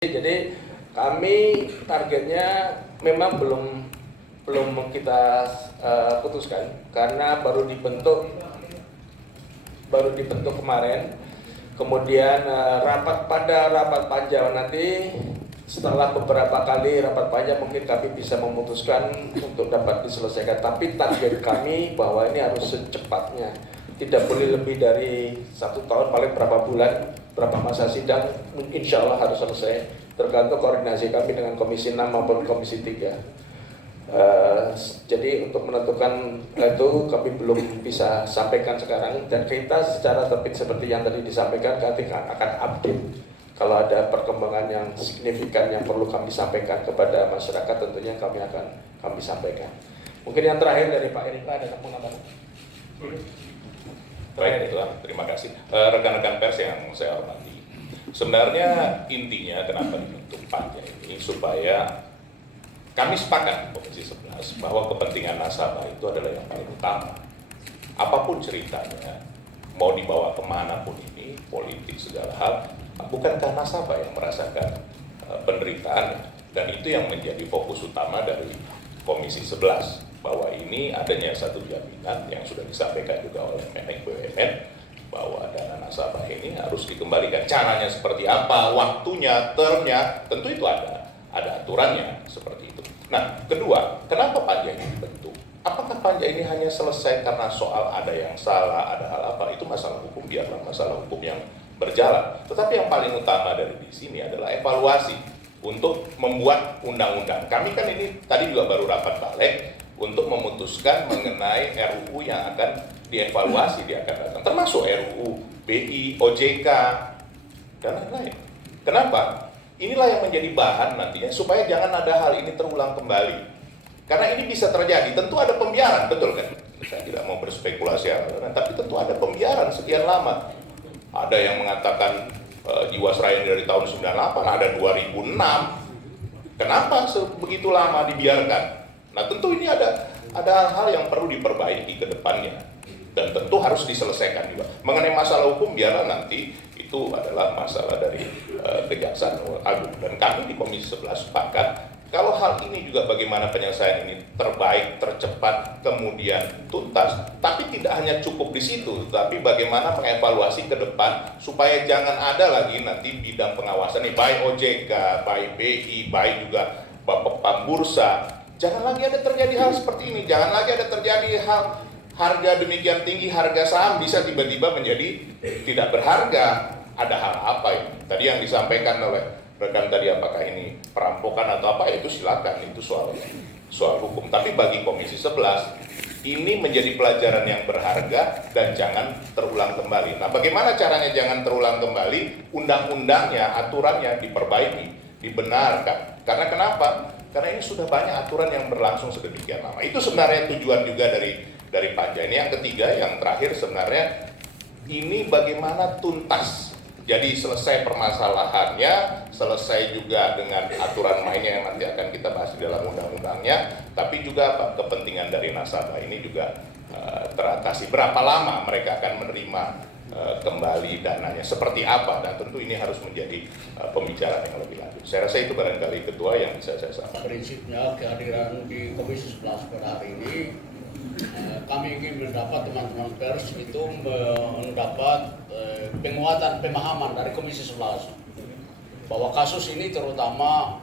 Jadi kami targetnya memang belum kita putuskan karena baru dibentuk kemarin. Kemudian rapat panja nanti setelah beberapa kali rapat panja mungkin kami bisa memutuskan untuk dapat diselesaikan. Tapi target kami bahwa ini harus secepatnya, tidak boleh lebih dari 1 tahun, paling berapa bulan, berapa masa sidang, insya Allah harus selesai, tergantung koordinasi kami dengan Komisi 6 maupun Komisi 3. Jadi untuk menentukan itu kami belum bisa sampaikan sekarang, dan kita secara terbit seperti yang tadi disampaikan kami akan update kalau ada perkembangan yang signifikan yang perlu kami sampaikan kepada masyarakat, tentunya kami sampaikan. Mungkin yang terakhir dari Pak Erika, ada tambahan? Baik, itulah. Terima kasih. Rekan-rekan pers yang saya hormati. Sebenarnya intinya kenapa dibentuk panja ini supaya kami sepakat di Komisi 11 bahwa kepentingan nasabah itu adalah yang paling utama. Apapun ceritanya, mau dibawa kemana pun ini, politik segala hal, bukankah nasabah yang merasakan penderitaan? Dan itu yang menjadi fokus utama dari Komisi 11, bahwa ini adanya satu jaminan yang sudah disampaikan juga oleh Menko BUMN bahwa dana nasabah ini harus dikembalikan. Caranya seperti apa, waktunya, termnya, tentu itu ada aturannya seperti itu. Nah, kedua, kenapa panja ini dibentuk? Apakah panja ini hanya selesai karena soal ada yang salah, ada hal apa? Itu masalah hukum, biarlah masalah hukum yang berjalan. Tetapi yang paling utama dari di sini adalah evaluasi untuk membuat undang-undang. Kami kan ini tadi juga baru rapat balik untuk memutuskan mengenai RUU yang akan dievaluasi di akan datang, termasuk RUU BI, OJK, dan lain-lain. Kenapa? Inilah yang menjadi bahan nantinya supaya jangan ada hal ini terulang kembali. Karena ini bisa terjadi, tentu ada pembiaran, betul kan? Saya tidak mau berspekulasi, tapi tentu ada pembiaran sekian lama. Ada yang mengatakan Jiwasraya dari tahun 98, ada 2006. Kenapa begitu lama dibiarkan? Nah, tentu ini ada hal yang perlu diperbaiki ke depannya. Dan tentu harus diselesaikan juga. Mengenai masalah hukum, biarlah nanti itu adalah masalah dari Kejaksaan Agung. Dan kami di Komisi 11 sepakat kalau hal ini juga bagaimana penyelesaian ini terbaik, tercepat, kemudian tuntas. Tapi tidak hanya cukup di situ, tapi bagaimana mengevaluasi ke depan supaya jangan ada lagi nanti bidang pengawasan nih, baik OJK, baik BI, baik juga Bapepam Bursa. Jangan lagi ada terjadi hal seperti ini. Jangan lagi ada terjadi hal harga demikian tinggi, harga saham bisa tiba-tiba menjadi tidak berharga. Ada hal apa ini? Tadi yang disampaikan oleh rekan tadi, apakah ini perampokan atau apa, itu silakan, itu soal hukum. Tapi bagi Komisi 11, ini menjadi pelajaran yang berharga dan jangan terulang kembali. Nah, bagaimana caranya jangan terulang kembali? Undang-undangnya, aturannya diperbaiki, dibenarkan. Karena kenapa? Karena ini sudah banyak aturan yang berlangsung sedemikian lama. Itu sebenarnya tujuan juga dari panja ini. Yang ketiga, yang terakhir sebenarnya ini bagaimana tuntas. Jadi selesai permasalahannya, selesai juga dengan aturan mainnya yang nanti akan kita bahas di dalam undang-undangnya, tapi juga kepentingan dari nasabah ini juga teratasi. Berapa lama mereka akan menerima kembali dananya, seperti apa, dan tentu ini harus menjadi pembicaraan yang lebih lanjut. Saya rasa itu barangkali Ketua yang bisa saya sampaikan. Prinsipnya kehadiran di Komisi 11 pada hari ini, kami ingin mendapat teman-teman pers itu mendapat penguatan pemahaman dari Komisi 11 bahwa kasus ini terutama